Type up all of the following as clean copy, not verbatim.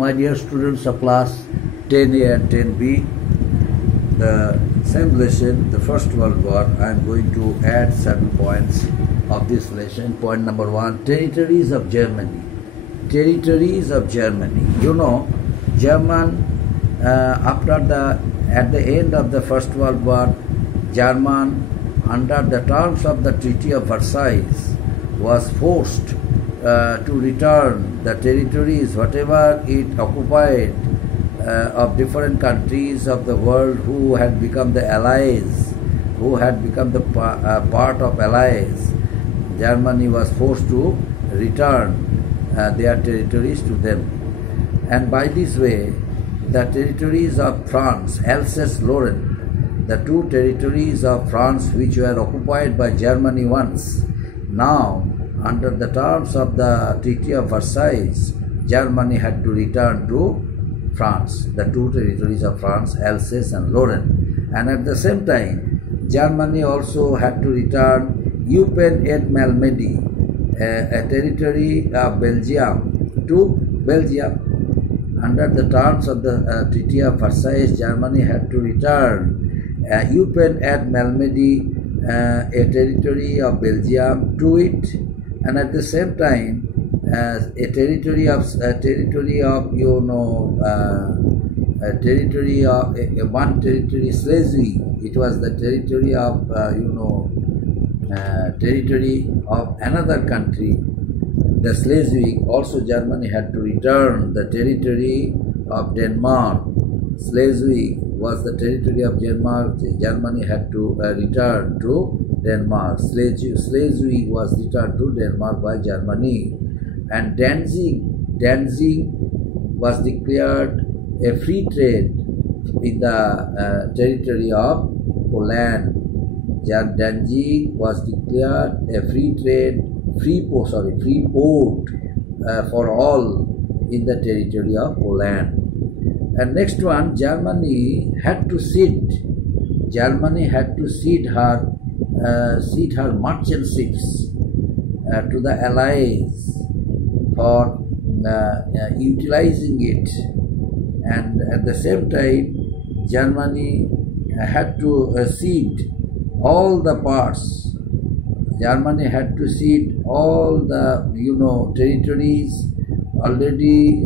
My dear students of class 10A and 10B, the same lesson, the First World War, I am going to add certain points of this lesson. Point number 1, territories of Germany. Territories of Germany. You know, at the end of the First World War, German, under the terms of the Treaty of Versailles, was forced to return the territories, whatever it occupied, of different countries of the world who had become the allies, who had become the part of allies. Germany was forced to return their territories to them. And by this way, the territories of France, Alsace-Lorraine, the two territories of France which were occupied by Germany once, now under the terms of the Treaty of Versailles, Germany had to return to France, the two territories of France, Alsace and Lorraine. And at the same time, Germany also had to return Eupen et Malmedy, a territory of Belgium, to Belgium. Under the terms of the Treaty of Versailles, Germany had to return Eupen et Malmedy, a territory of Belgium, to it, and at the same time, one territory of Schleswig. It was the territory of territory of another country, the Schleswig. Also, Germany had to return the territory of Denmark. Schleswig was the territory of Denmark. Germany had to return to Denmark. Schleswig was returned to Denmark by Germany. And Danzig was declared a free trade in the territory of Poland. Danzig was declared a free port for all in the territory of Poland. And next one, Germany had to cede her merchant ships to the Allies for utilizing it, and at the same time, Germany had to cede all the parts. Germany had to cede all the territories. Already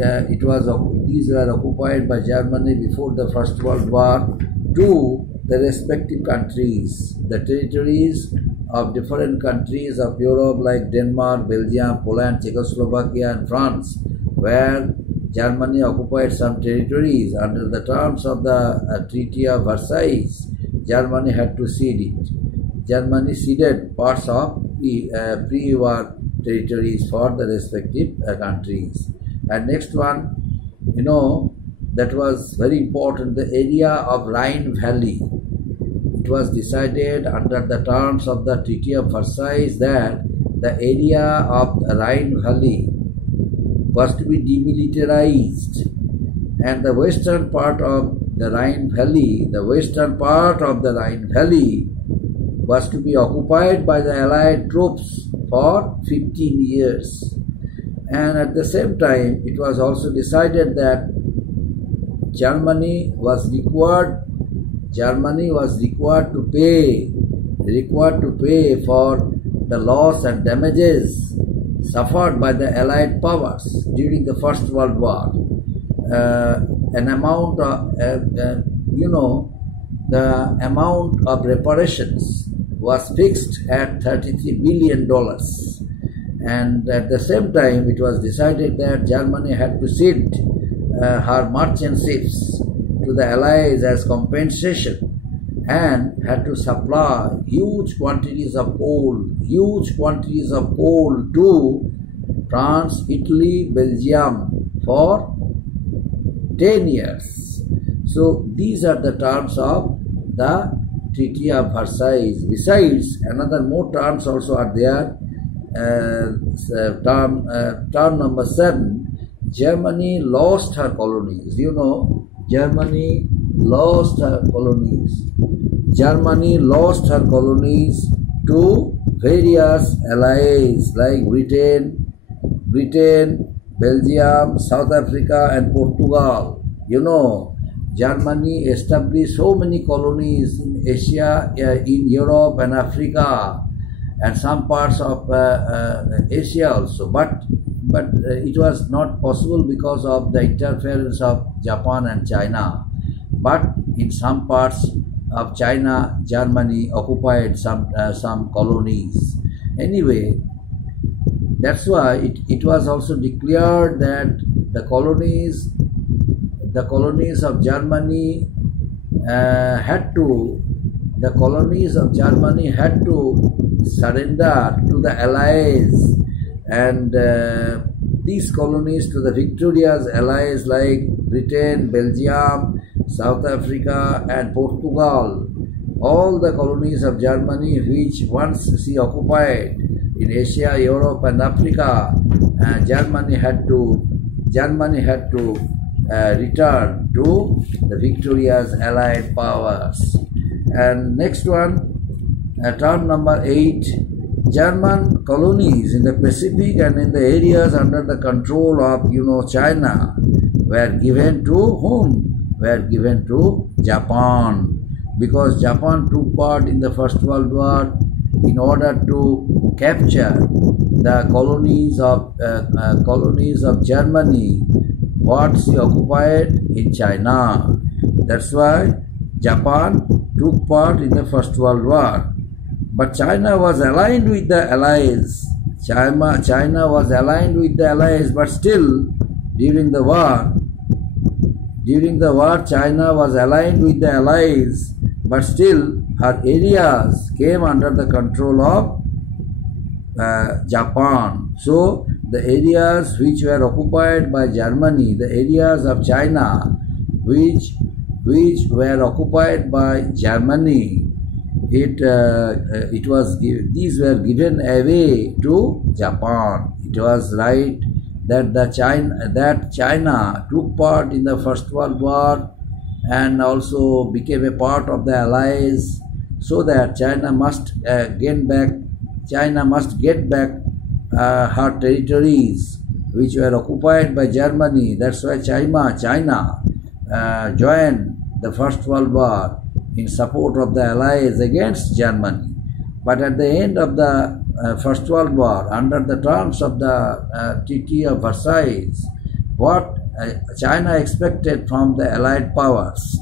these were occupied by Germany before the First World War to the respective countries, the territories of different countries of Europe like Denmark, Belgium, Poland, Czechoslovakia and France, where Germany occupied some territories. Under the terms of the Treaty of Versailles, Germany had to cede it. Germany ceded parts of pre-war territories for the respective countries. And next one, that was very important, the area of Rhine Valley. It was decided under the terms of the Treaty of Versailles that the area of the Rhine Valley was to be demilitarized, and the western part of the Rhine Valley, was to be occupied by the Allied troops for 15 years. And at the same time, it was also decided that Germany was required to pay for the loss and damages suffered by the Allied powers during the First World War. An amount of the amount of reparations was fixed at $33 billion. And at the same time, it was decided that Germany had to cede her merchant ships to the Allies as compensation, and had to supply huge quantities of coal to France, Italy, Belgium for 10 years. So these are the terms of the Treaty of Versailles. Besides, another more terms also are there. Term number 7, Germany lost her colonies. Germany lost her colonies to various allies like Britain, Belgium, South Africa, and Portugal. You know, Germany established so many colonies in Asia, in Europe and Africa, and some parts of Asia also. But it was not possible because of the interference of Japan and China. But in some parts of China, Germany occupied some colonies. Anyway, that's why it was also declared that the colonies of Germany had to surrender to the Allies, and these colonies to the victorious Allies like Britain, Belgium, South Africa, and Portugal. All the colonies of Germany which once she occupied in Asia, Europe, and Africa, Germany had to return to the victorious Allied powers. And next one, term number 8, German colonies in the Pacific and in the areas under the control of China were given to whom? Were given to Japan, because Japan took part in the First World War in order to capture the colonies of Germany what she occupied in China. That's why Japan took part in the First World War. But China was aligned with the Allies. China was aligned with the Allies, but still during the war, China was aligned with the Allies, but still her areas came under the control of Japan. So the areas which were occupied by Germany, the areas of China which were occupied by Germany, these were given away to Japan. It was right that China took part in the First World War and also became a part of the Allies, so that China must get back her territories which were occupied by Germany. That's why China joined the First World War in support of the Allies against Germany. But at the end of the First World War, under the terms of the Treaty of Versailles, what China expected from the Allied powers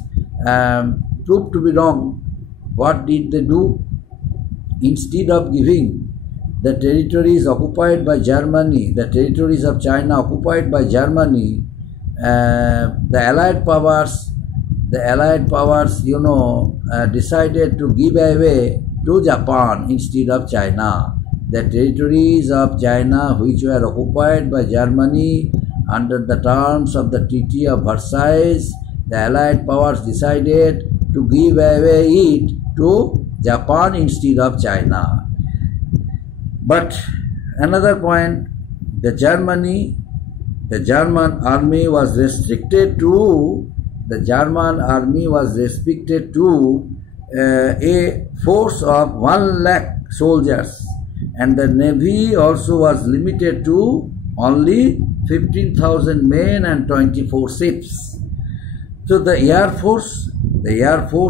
proved to be wrong. What did they do? Instead of giving the territories occupied by Germany, the territories of China occupied by Germany, the Allied powers, decided to give away to Japan instead of China. The territories of China which were occupied by Germany under the terms of the Treaty of Versailles, the Allied powers decided to give away it to Japan instead of China. But another point, the German army was restricted to a force of 1 lakh soldiers, and the navy also was limited to only 15,000 men and 24 ships. So the air force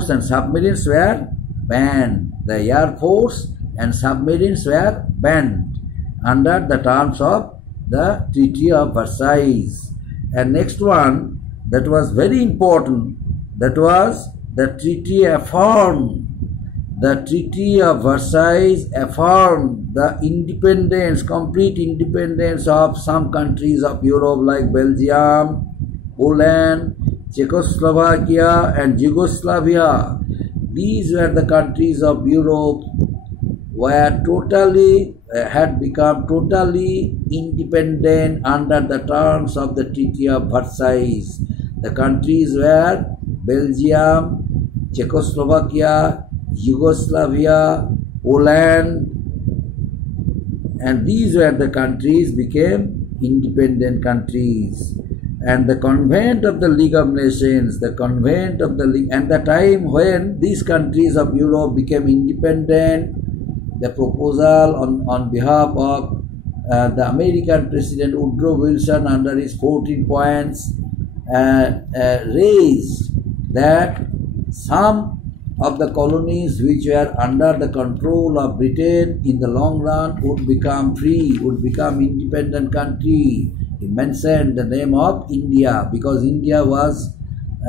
and submarines were banned. The air force and submarines were banned under the terms of the Treaty of Versailles. And next one, that was very important, that was the treaty affirmed. The Treaty of Versailles affirmed the independence, complete independence of some countries of Europe like Belgium, Poland, Czechoslovakia, and Yugoslavia. These were the countries of Europe had become totally independent under the terms of the Treaty of Versailles. The countries were Belgium, Czechoslovakia, Yugoslavia, Poland, and these were the countries became independent countries. And the Convent of the League of Nations, and the time when these countries of Europe became independent, the proposal on behalf of the American President Woodrow Wilson, under his 14 points, raised that some of the colonies which were under the control of Britain in the long run would become free, would become independent country. He mentioned the name of India because India was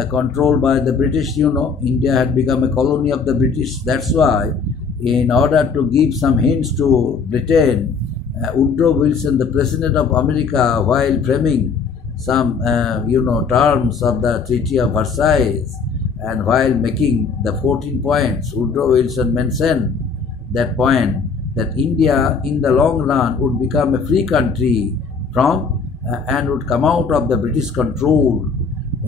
controlled by the British. India had become a colony of the British. That's why, in order to give some hints to Britain, Woodrow Wilson, the President of America, while framing some terms of the Treaty of Versailles, and while making the 14 points, Woodrow Wilson mentioned that point, that India in the long run would become a free country and would come out of the British control,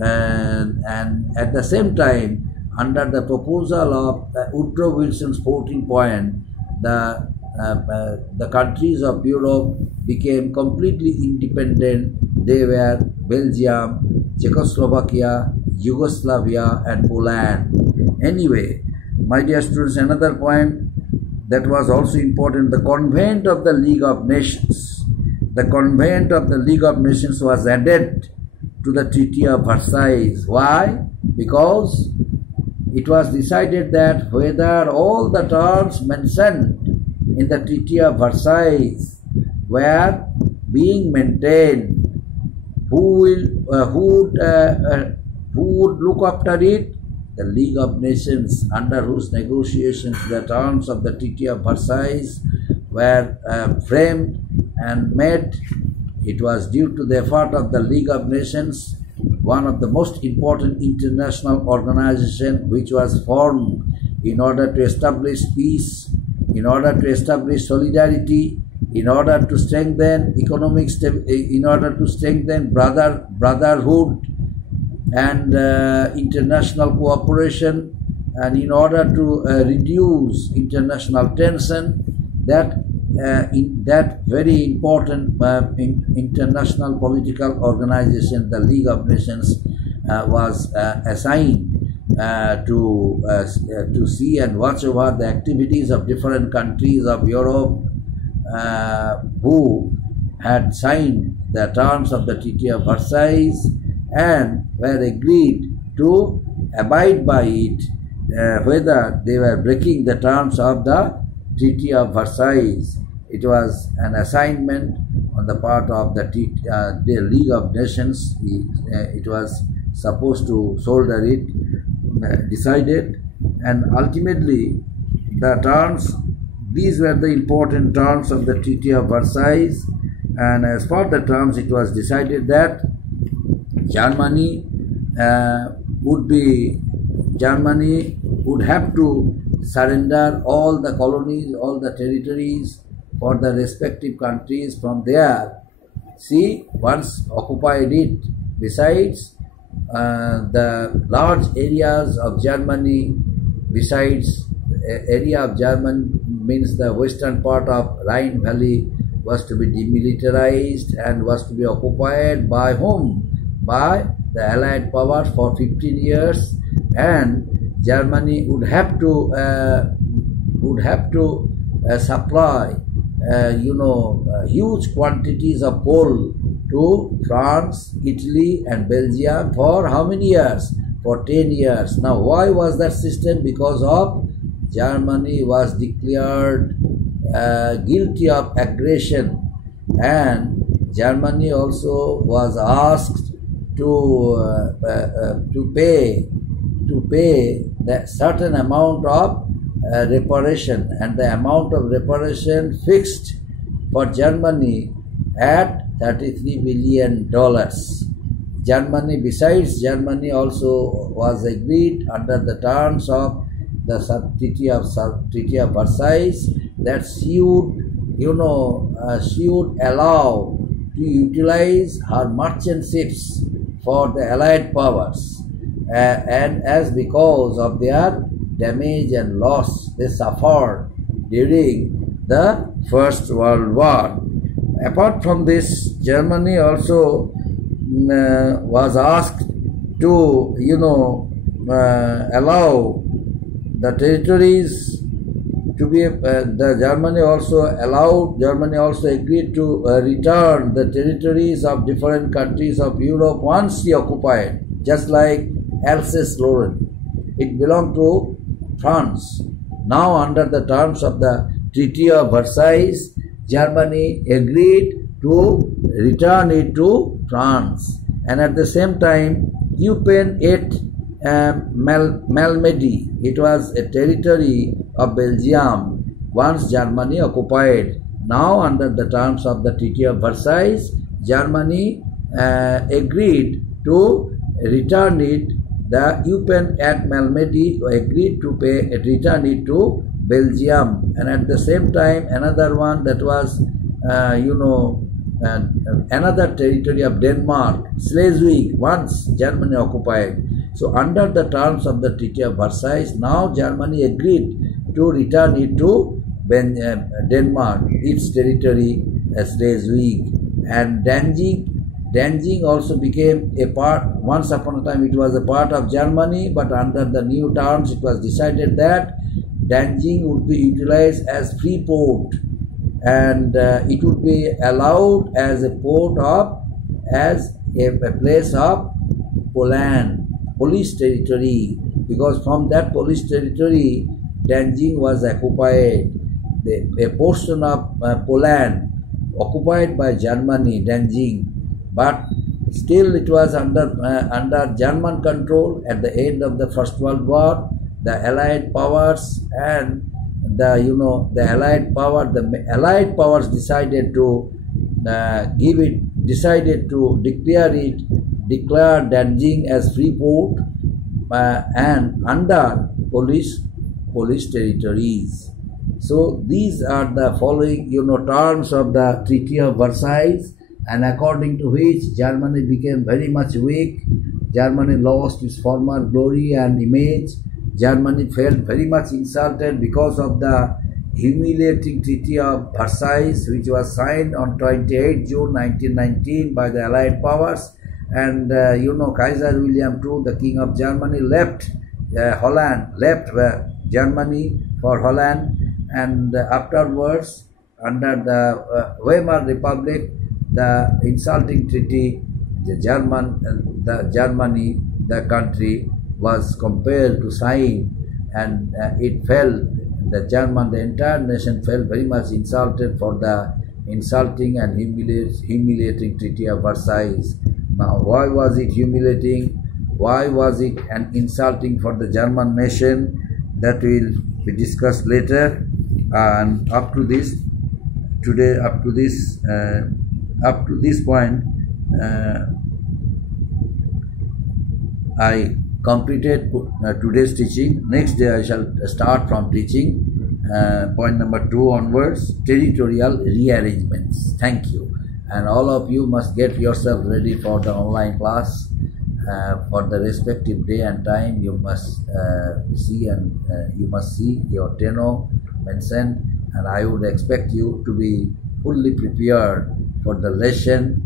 and at the same time, under the proposal of Woodrow Wilson's 14 point, the countries of Europe became completely independent. They were Belgium, Czechoslovakia, Yugoslavia and Poland. Anyway, my dear students, another point that was also important, the Convent of the League of Nations. The Convent of the League of Nations was added to the Treaty of Versailles. Why? Because it was decided that whether all the terms mentioned in the Treaty of Versailles were being maintained, who would look after it? The League of Nations, under whose negotiations the terms of the Treaty of Versailles were framed and made. It was due to the effort of the League of Nations, one of the most important international organizations which was formed in order to establish peace, in order to establish solidarity, in order to strengthen economic in order to strengthen brotherhood and international cooperation, and in order to reduce international tension. That very important international political organization, the League of Nations, was assigned to see and watch over the activities of different countries of Europe who had signed the terms of the Treaty of Versailles and were agreed to abide by it, whether they were breaking the terms of the Treaty of Versailles. It was an assignment on the part of the League of Nations. It was supposed to shoulder it, decided, and ultimately the terms, these were the important terms of the Treaty of Versailles, and as per the terms it was decided that Germany would have to surrender all the colonies, all the territories for the respective countries from there. See, once occupied it, besides the large areas of Germany, besides area of Germany means the western part of Rhine Valley was to be demilitarized and was to be occupied by whom? By the Allied powers for 15 years, and Germany would have to supply huge quantities of coal to France, Italy and Belgium for how many years? For 10 years. Now why was that system? Because of Germany was declared guilty of aggression, and Germany also was asked to pay that certain amount of reparation, and the amount of reparation fixed for Germany at $33 billion. Germany, besides Germany also was agreed under the terms of the Treaty of Versailles that she would allow to utilize her merchant ships for the Allied powers, and as because of their damage and loss they suffered during the First World War. Apart from this, Germany also was asked to allow the territories to be the Germany also agreed to return the territories of different countries of Europe once he occupied, just like Alsace-Lorraine. It belonged to France. Now, under the terms of the Treaty of Versailles, Germany agreed to return it to France. And at the same time, Eupen et Malmedy, it was a territory of Belgium once Germany occupied. Now, under the terms of the Treaty of Versailles, Germany agreed to return it. The Eupen et Malmedy agreed to return it to Belgium, and at the same time, another one that was, another territory of Denmark, Schleswig, once Germany occupied. So, under the terms of the Treaty of Versailles, now Germany agreed to return it to Denmark, its territory, Schleswig, and Danzig also became a part. Once upon a time it was a part of Germany, but under the new terms it was decided that Danzig would be utilized as free port, and it would be allowed as a port of, as a place of Poland, Polish territory, because from that Polish territory Danzig was occupied. A portion of Poland occupied by Germany, Danzig, but still it was under German control. At the end of the First World War, the Allied powers and the Allied powers decided to declare Danzig as free port and under Polish territories. So these are the following terms of the Treaty of Versailles, and according to which Germany became very much weak. Germany lost its former glory and image. Germany felt very much insulted because of the humiliating Treaty of Versailles, which was signed on 28 June 1919 by the Allied powers. And Kaiser William II, the King of Germany, left Germany for Holland, and afterwards, under the Weimar Republic, the insulting treaty, the country was compelled to sign, and it fell. The entire nation felt very much insulted for the insulting and humiliating Treaty of Versailles. Now, why was it humiliating? Why was it an insulting for the German nation? That will be discussed later. And up to this point, I completed today's teaching. Next day I shall start from teaching point number 2 onwards, territorial rearrangements. Thank you. And all of you must get yourself ready for the online class. For the respective day and time, you must see your tenor mentioned, and I would expect you to be fully prepared for the lesson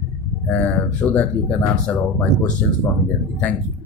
so that you can answer all my questions prominently. Thank you.